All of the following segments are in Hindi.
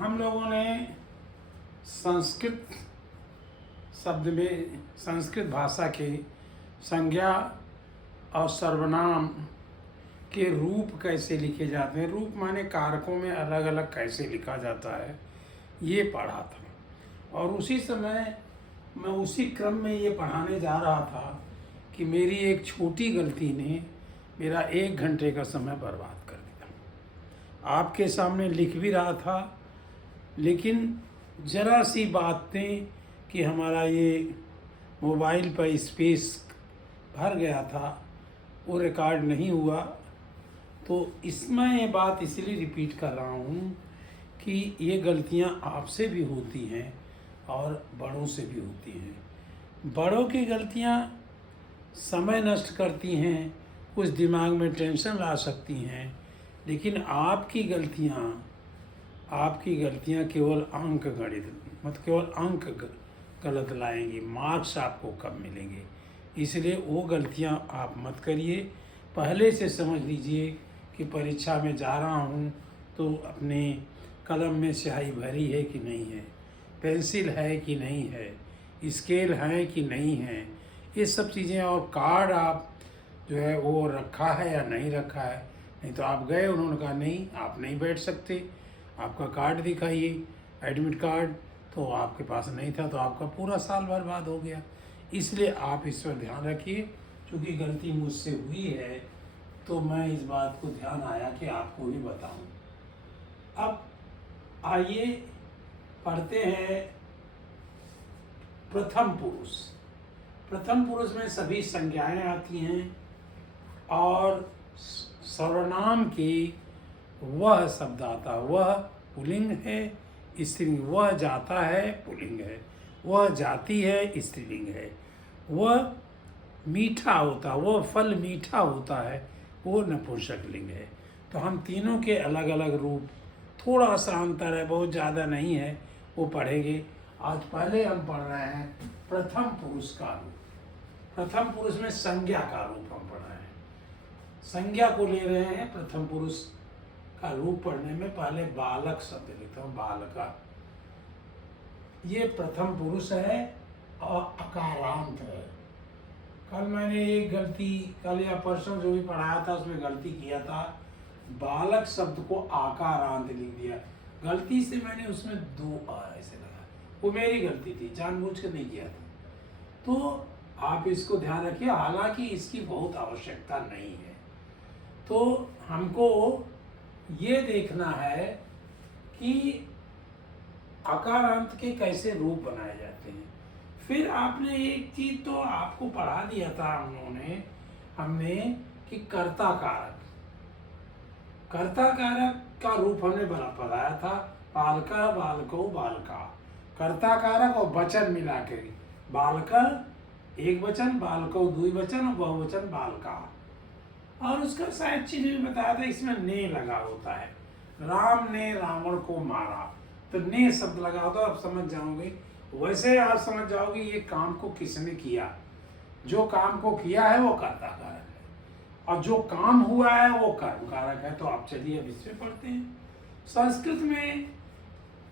हम लोगों ने संस्कृत शब्द में संस्कृत भाषा के संज्ञा और सर्वनाम के रूप कैसे लिखे जाते हैं, रूप माने कारकों में अलग अलग कैसे लिखा जाता है, ये पढ़ा था। और उसी समय मैं उसी क्रम में ये पढ़ाने जा रहा था कि मेरी एक छोटी गलती ने मेरा 1 घंटे का समय बर्बाद कर दिया। आपके सामने लिख भी रहा था, लेकिन ज़रा सी बातें कि हमारा ये मोबाइल पर स्पेस भर गया था, वो रिकॉर्ड नहीं हुआ। तो इसमें ये बात इसलिए रिपीट कर रहा हूँ कि ये गलतियाँ आपसे भी होती हैं और बड़ों से भी होती हैं। बड़ों की गलतियाँ समय नष्ट करती हैं, कुछ दिमाग में टेंशन ला सकती हैं, लेकिन आपकी गलतियाँ केवल अंक गणित मतलब केवल अंक गलत लाएंगी, मार्क्स आपको कम मिलेंगे। इसलिए वो गलतियाँ आप मत करिए। पहले से समझ लीजिए कि परीक्षा में जा रहा हूँ तो अपने कलम में स्याही भरी है कि नहीं है, पेंसिल है कि नहीं है, स्केल है कि नहीं है, ये सब चीज़ें। और कार्ड आप जो है वो रखा है या नहीं रखा है। नहीं तो आप गए, उन्होंने कहा नहीं आप नहीं बैठ सकते, आपका कार्ड दिखाइए, एडमिट कार्ड, तो आपके पास नहीं था, तो आपका पूरा साल बर्बाद हो गया। इसलिए आप इस पर ध्यान रखिए। चूँकि गलती मुझसे हुई है तो मैं इस बात को ध्यान आया कि आपको भी बताऊं। अब आइए पढ़ते हैं प्रथम पुरुष। प्रथम पुरुष में सभी संज्ञाएं आती हैं और सर्वनाम की वह शब्द आता है। वह पुल्लिंग है, स्त्रीलिंग। वह जाता है पुल्लिंग है, वह जाती है स्त्रीलिंग है। वह मीठा होता, वह फल मीठा होता है, वो नपुंसक लिंग है। तो हम तीनों के अलग अलग रूप, थोड़ा सा अंतर है, बहुत ज़्यादा नहीं है, वो पढ़ेंगे। आज पहले हम पढ़ रहे हैं प्रथम पुरुष का रूप। प्रथम पुरुष में संज्ञा का रूप हम पढ़ रहे हैं, संज्ञा को ले रहे हैं। प्रथम पुरुष का रूप पढ़ने में पहले बालक शब्द लिखता हूँ, बालका। ये प्रथम पुरुष है और अकारांत है। कल मैंने एक गलती, कल या परसों जो भी पढ़ाया था उसमें गलती किया था, बालक शब्द को आकारांत लिख दिया। गलती से मैंने उसमें 2 ऐसे लगा, वो मेरी गलती थी, जानबूझ कर नहीं किया था। तो आप इसको ध्यान रखिए, हालांकि इसकी बहुत आवश्यकता नहीं है। तो हमको ये देखना है कि आकारांत के कैसे रूप बनाए जाते हैं। फिर आपने एक चीज तो आपको पढ़ा दिया था हमने कि कर्ता कारक। कर्ता कारक का रूप हमने पढ़ाया था, बालका, बालको, बालका। कर्ता कारक और वचन मिला के, बालका एक वचन, बालको 2 वचन और बहुवचन बालका। और उसका शायद चीज भी बताया था, इसमें ने लगा होता है। राम ने रावण को मारा, तो ने शब्द लगा होता है, आप समझ जाओगे। वैसे आप समझ जाओगे ये काम को किसने किया। जो काम को किया है वो कर्ता कारक है और जो काम हुआ है वो कर्म कारक है। तो आप चलिए अब इससे पढ़ते हैं। संस्कृत में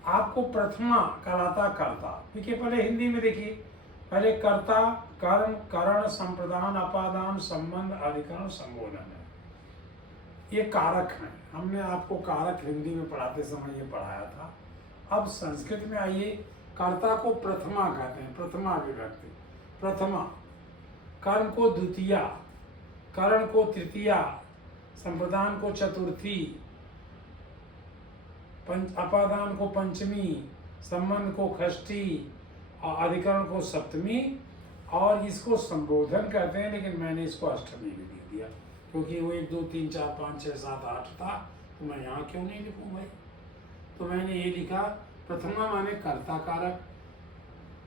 आपको प्रथमा कराता कर्ता, देखिए पहले हिंदी में देखिए, पहले कर्ता, कर्म, करण, संप्रदान, अपादान, संबंध, अधिकरण, संबोधन है। ये कारक हैं। हमने आपको कारक हिंदी में पढ़ाते समय ये पढ़ाया था। अब संस्कृत में आइए, कर्ता को प्रथमा कहते हैं, प्रथमा विभक्ति। प्रथमा, कर्म को द्वितीया, करण को तृतीया, संप्रदान को चतुर्थी, अपादान को पंचमी, संबंध को षष्ठी और अधिकरण को सप्तमी। और इसको संबोधन कहते हैं, लेकिन मैंने इसको अष्टमी में लिख दिया क्योंकि वो 1 2 3 4 5 6 7 8 था, तो मैं यहाँ क्यों नहीं लिखूँ भाई। तो मैंने ये लिखा, प्रथमा माने कर्ता कारक,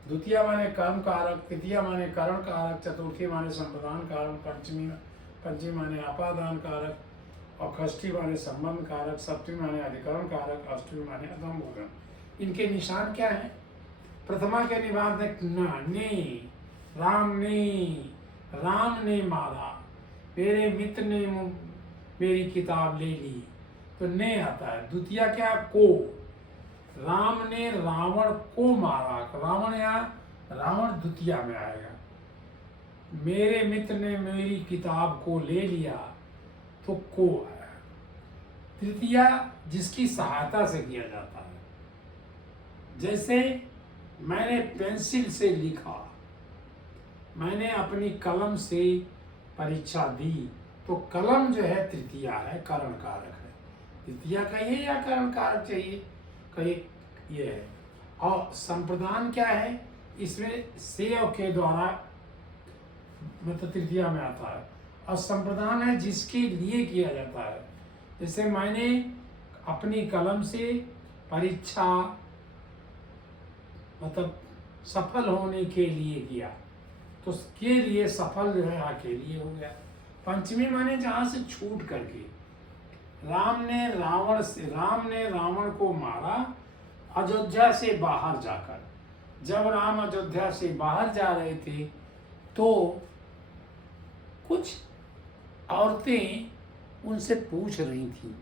द्वितीय माने कर्म कारक, तृतीय माने करण कारक, चतुर्थी माने संप्रदान कारक, पंचमी माने अपादान कारक और षष्ठी माने संबंध कारक, सप्तमी माने अधिकरण कारक, अष्टमी माने संबोधन। इनके निशान क्या है? प्रथमा के निशान ने, राम ने मारा, मेरे मित्र ने मेरी किताब ले ली, तो ने आता है। द्वितीय क्या? को, राम ने रावण को मारा, रावण यहाँ रावण द्वितीया में आएगा। मेरे मित्र ने मेरी किताब को ले लिया तो को आया। तृतीया जिसकी सहायता से किया जाता है, जैसे मैंने पेंसिल से लिखा, मैंने अपनी कलम से परीक्षा दी, तो कलम जो है तृतीया है, करण कारक है। तृतीया कहिए या करण कारक चाहिए, कहिए ये है। और संप्रदान क्या है, इसमें से और के द्वारा मतलब तृतीया में आता है। और संप्रदान है जिसके लिए किया जाता है, जैसे मैंने अपनी कलम से परीक्षा मतलब सफल होने के लिए किया, तो के लिए सफल जो है आके लिए हो गया। पंचमी माने जहाँ से छूट करके। राम ने रावण को मारा अयोध्या से बाहर जाकर। जब राम अयोध्या से बाहर जा रहे थे तो कुछ औरतें उनसे पूछ रही थी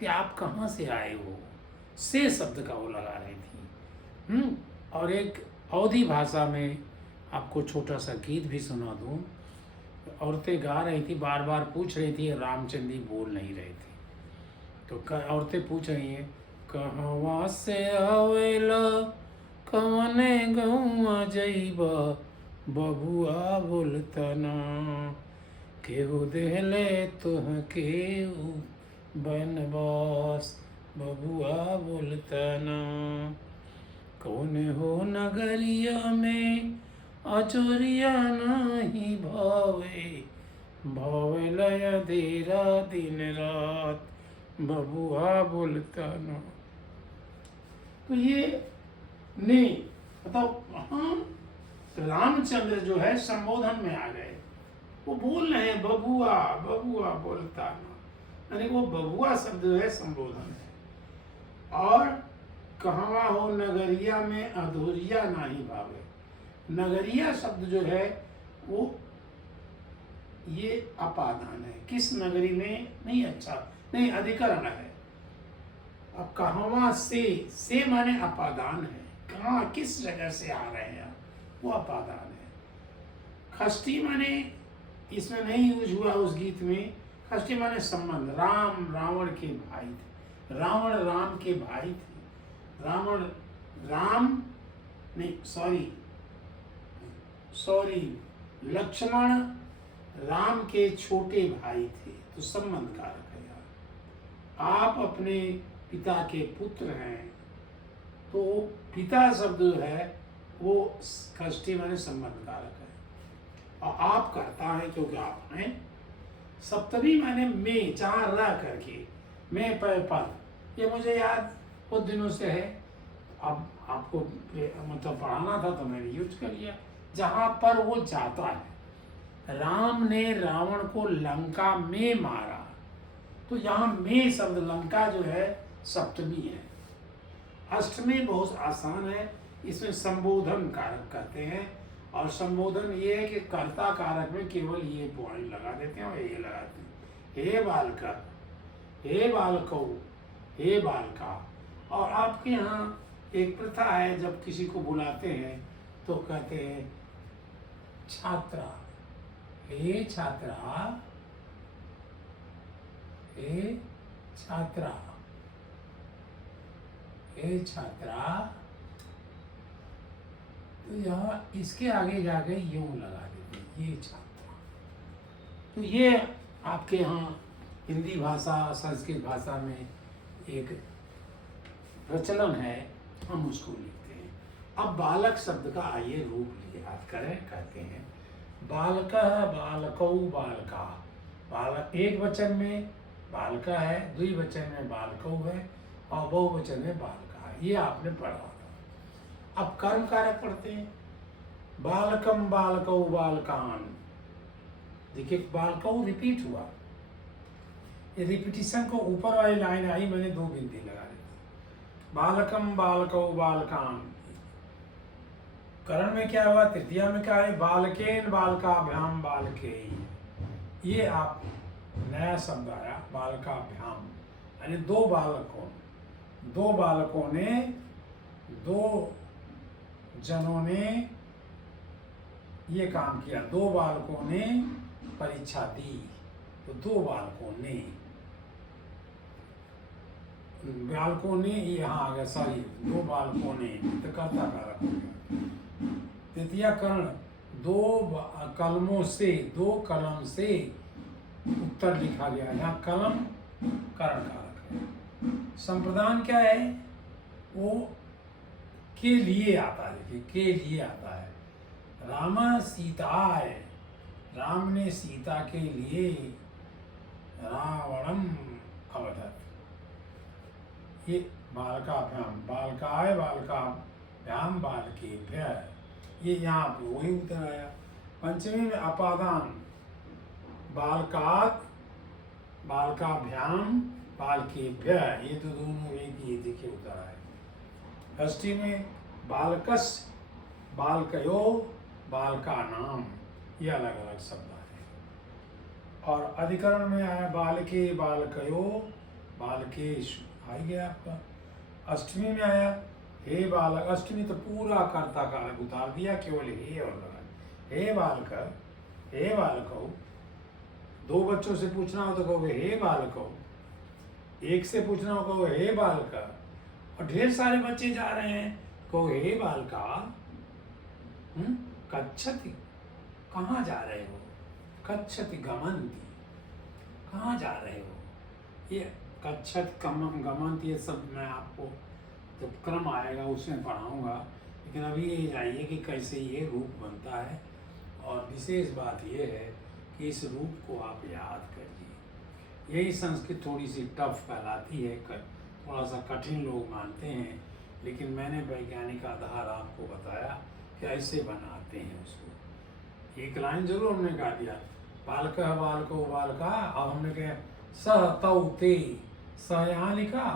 कि आप कहाँ से आए हो, से शब्द का वो लगा रही थी। और एक अवधी भाषा में आपको छोटा सा गीत भी सुना दूँ। औरतें गा रही थी, बार बार पूछ रही थी, रामचंद्र जी बोल नहीं रहे थे। तो औरतें पूछ रही हैं, कहवा से आवेला कवने गौआ जइबा बबुआ बोलतना, केहू देहले तुहके बनवास बबुआ बोलतना, कौन हो नगरिया में अचोरिया नहीं भावे, भावे लय देरा दिन रात बबुआ बोलतना। तो ये नहीं मतलब हम रामचंद्र जो है संबोधन में आ गए, वो बोल रहे हैं बबुआ बबुआ बोलताना, यानी वो बबुआ शब्द जो है संबोधन है। और कहवा हो नगरिया में अधूरिया नहीं भावे, नगरिया शब्द जो है वो ये अपादान है, किस नगरी में नहीं, अच्छा नहीं, अधिकरण है। अब कहवा से माने अपादान है, कहाँ किस जगह से आ रहे हैं वो अपादान है। खष्टी माने इसमें नहीं यूज हुआ उस गीत में, खष्टी माने संबंध। राम रावण के भाई थे, रावण राम के भाई थे, सॉरी लक्ष्मण राम के छोटे भाई थे, तो संबंध कारक है यार। आप अपने पिता के पुत्र हैं, तो पिता शब्द जो है वो खष्टी माने संबंध कारक है। और आप करता है क्योंकि आप हैं। सप्तमी माने में, जहाँ रह करके, मैं पर, ये मुझे याद बहुत दिनों से है, अब आपको मतलब पढ़ाना था तो मैंने यूज कर लिया। जहाँ पर वो जाता है, राम ने रावण को लंका में मारा, तो यहाँ में शब्द लंका जो है सप्तमी है। अष्टमी बहुत आसान है, इसमें संबोधन कारक करते हैं। और संबोधन ये है कि कर्ता कारक में केवल ये पॉइंट लगा देते हैं और ये लगाते हैं, हे बालका, हे बालको, हे बालका। और आपके यहाँ एक प्रथा है, जब किसी को बुलाते हैं तो कहते हैं छात्रा, हे छात्रा, हे छात्रा, हे छात्रा। तो यहाँ इसके आगे जाके यूं लगा देते हैं, ये छात्रा। तो ये आपके यहाँ हिंदी भाषा संस्कृत भाषा में एक प्रचलन है, हम उसको लिखते हैं। अब बालक शब्द का आइए रूप याद करें, कहते हैं बालकः बालकौ बालका। बालक एक वचन में बालका है, द्विवचन में बालकौ है और बहुवचन में बालका है, ये आपने पढ़ा था। अब कर्म कारक पढ़ते हैं, बालकम बालकौ बालकान। देखिए बालकौ रिपीट हुआ, ये रिपीटिशन को ऊपर वाली लाइन आई, मैंने दो बिंदी लगा दी। बालकम बालकौ बालकान, करण में क्या हुआ, तृतीया में क्या है, बालकेन बालकाभ्याम बालके। ये आप नया शब्द आया बालकाभ्याम, यानी दो बालकों, दो बालकों ने, दो जनों ने ये काम किया, दो बालकों ने परीक्षा दी। तो दो बालकों ने, बालकों ने यहाँ आ गया, सॉरी, दो बालकों ने तो कर्ता कारक हो गया। तृतीया कर्ण, दो कलमों से, दो कलम से उत्तर लिखा गया। यहाँ कलम कर्ण कारक है। संप्रदान क्या है? वो के लिए आता है, देखिए के लिए आता है। राम सीताय, राम ने सीता के लिए रावणम अवधत। ये बालकाभ्याम, बालकाय बालकाभ्याम बालकेभ्य, ये यहाँ पे वही उतर आया। पंचमी में अपादान, बालकात बालकाभ्याम बालकेभ्य, ये तो दोनों एक ही देखिए उतर आए। षष्ठी में बालकस बालकयो बालका नाम, ये अलग अलग शब्द आए। और अधिकरण में आया बालके बालकयो बालकेशु, आ गया आपका। अष्टमी में आया हे बालक, अष्टमी तो पूरा कर्ता कारक उतार दिया, केवल हे और लगा। हे बालक, हे बालको, दो बच्चों से पूछना हो तो कहोगे हे बालको, एक से पूछना हो कहो हे बालक, और ढेर सारे बच्चे जा रहे हैं कहो हे बालका। कच्छति, कहाँ जा रहे हो? कच्छति गमंती, कहाँ जा रहे हो? ये कच्छत गमंती, ये सब मैं आपको जब क्रम आएगा उसमें पढ़ाऊंगा, लेकिन अभी ये जानिए कि कैसे ये रूप बनता है। और विशेष बात ये है कि इस रूप को आप याद करिए। यही संस्कृत थोड़ी सी टफ कहलाती है, थोड़ा सा कठिन लोग मानते हैं, लेकिन मैंने वैज्ञानिक आधार आपको बताया कि ऐसे बनाते हैं उसको। एक लाइन जरूर हमने गा दिया, बालक बालको बालका, अब हमने कहा सह तौ ते, सह यहाँ लिखा,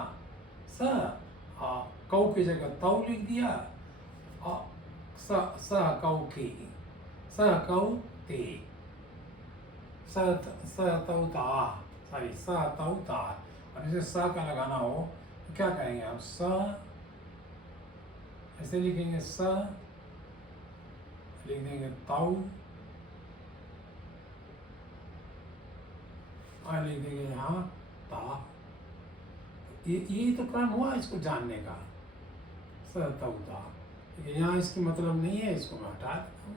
सह कौ की जगह तौ लिख दिया, सह कौ के, सह कौ ते, सह तौ ता, सॉरी सह तौ ता। और इसे स का लगाना हो तो क्या कहेंगे आप? स ऐसे लिखेंगे, स लिख देंगे तौ, और लिख देंगे यहाँ ता। ये तो क्रम हुआ इसको जानने का, सहतौता। यहाँ इसकी मतलब नहीं है, इसको मैं हटा देता हूँ,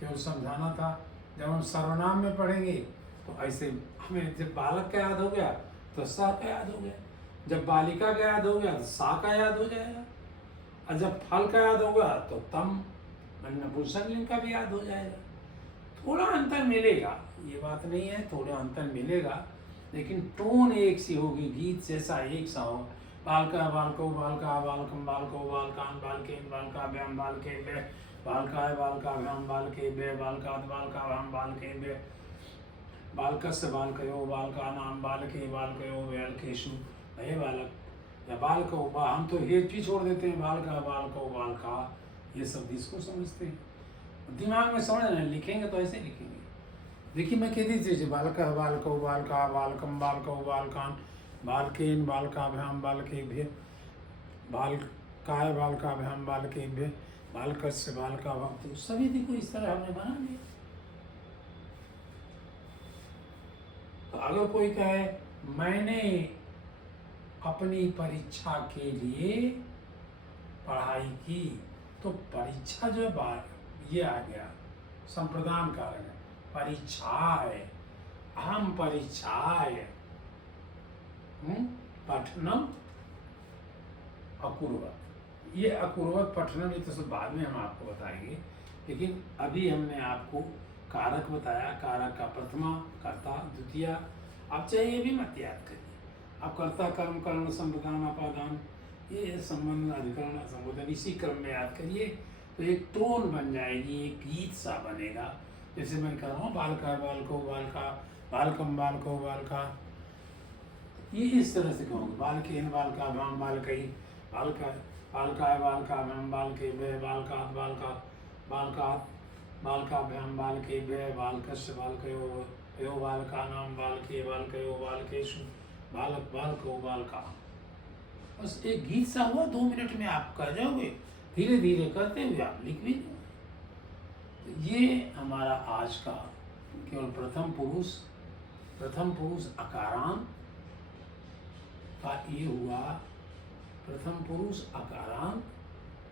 केवल समझाना था। जब हम सर्वनाम में पढ़ेंगे तो ऐसे हमें, जब बालक का याद हो गया तो सा का याद हो गया, जब बालिका का याद हो गया तो सा का याद हो जाएगा, और जब फल का याद होगा तो तम नपुंसकलिंग का भी याद हो जाएगा। थोड़ा अंतर मिलेगा, ये बात नहीं है, थोड़ा अंतर मिलेगा, लेकिन टोन एक सी होगी, गीत जैसा एक सा हो। बालका बालको बालका बालकम बालको बालकान बालकेन बालकाभ्याम बालकेभ्य बालकाय बालकाभ्याम बालकेभ्य बालकात् बालकाभ्याम बालकेभ्य बालकस्य बालकयो बालकानां बालके बालकयो बालकेषु। हे बालक या बालको, हम तो ये भी छोड़ देते हैं, बालका बालको बालका, ये सब इसको समझते हैं। दिमाग में समझ रहे हैं, लिखेंगे तो ऐसे लिखेंगे। देखिए मैं कह दीजिए, बालक बालको बालका बालकम बालको बालकान बालकेन बालकाभ्याम बालकेभ्य बालकाय बालकाभ्याम बालकेभ्य बालकस्य बालकाभ्याम, तो सभी देखो इस तरह हमने बना लिया। तो अगर कोई कहे मैंने अपनी परीक्षा के लिए पढ़ाई की, तो परीक्षा जो है ये आ गया संप्रदान कारक है, परीक्षाय, अहम परीक्षाय, पठनम अकुर्वत। ये अकुर्वत पठनम, ये तो सब बाद में हम आपको बताएंगे, लेकिन अभी हमने आपको कारक बताया। कारक का प्रथमा, कर्ता, द्वितीया। आप चाहे ये भी मत याद करिए, आप कर्ता कर्म कर्ण संप्रदान अपादान, ये संबंध अधिकरण संबोधन इसी क्रम में याद करिए, तो एक टोन बन जाएगी, एक गीत सा बनेगा। जैसे मैं कह रहा हूँ बालका बालको बालका बालकम बालको बालका, ये इस तरह से कहूँगा। बालकेन बालकाभ्याम बालकई बालका बालकाय बालकाभ्याम बालकेभ्य बालकात् बालकात् बालकाभ्याम बालकेभ्य बालकस्य बालकयो यो बालकानां बालके बालकयो बालकेषु बालक बालको बालका। बस एक गीत सा हुआ, 2 मिनट में आप कर जाओगे, धीरे धीरे करते हुए आप लिख भी दोगे। तो ये हमारा आज का केवल प्रथम पुरुष अकारांत का ये हुआ, प्रथम पुरुष अकारांत,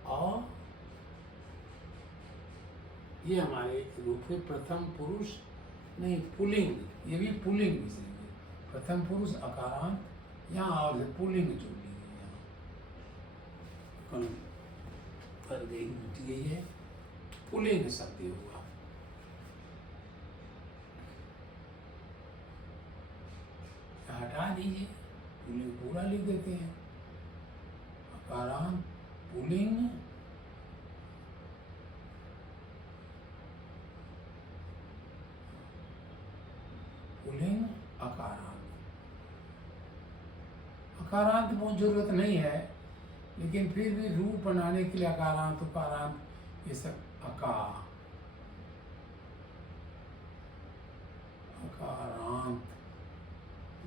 और ये हमारे रूप में प्रथम पुरुष नहीं पुल्लिंग, ये भी पुल्लिंग भी सही है। प्रथम पुरुष अकारांत, यहाँ और पुल्लिंग जोड़ ली गई, यहाँ कल कर गई यही है, पुल्लिंग शब्द हुआ। हटा दीजिए, पुल्लिंग पूरा लिख देते हैं। अकारांत पुल्लिंग, पुल्लिंग अकारांत। अकारांत बहुत जरूरत नहीं है, लेकिन फिर भी रूप बनाने के लिए अकारांत उकारांत ये सब अकारांत,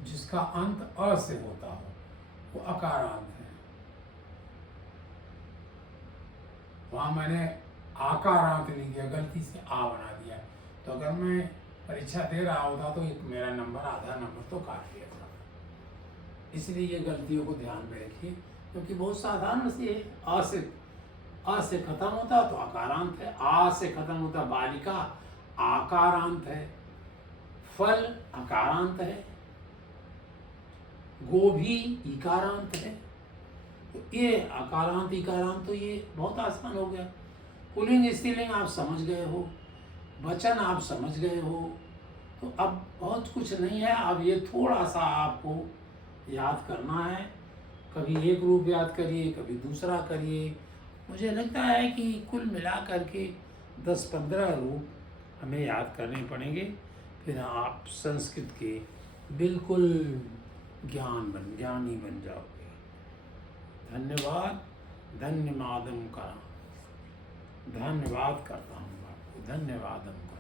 जिसका अंत अ से होता हो वो अकारांत है। वहां मैंने आकारांत नहीं दिया, गलती से आ बना दिया, तो अगर मैं परीक्षा दे रहा होता तो मेरा नंबर आधा नंबर तो काट लिया था। इसलिए ये गलतियों को ध्यान में रखिए, क्योंकि बहुत साधारण सी है। अ से खत्म होता तो अकारांत है, आ से खत्म होता बालिका आकारांत है, फल अकारांत है, गोभी इकारांत है। तो ये अकारांत इकारांत तो ये बहुत आसान हो गया। पुल्लिंग स्त्रीलिंग आप समझ गए हो, वचन आप समझ गए हो, तो अब बहुत कुछ नहीं है। अब ये थोड़ा सा आपको याद करना है, कभी एक रूप याद करिए, कभी दूसरा करिए। मुझे लगता है कि कुल मिला करके 10-15 रूप हमें याद करने पड़ेंगे, फिर आप संस्कृत के बिल्कुल ज्ञानी बन जाओगे। धन्यवाद, धन्यवादम का धन्यवाद करता हूँ आपको, धन्यवादम का।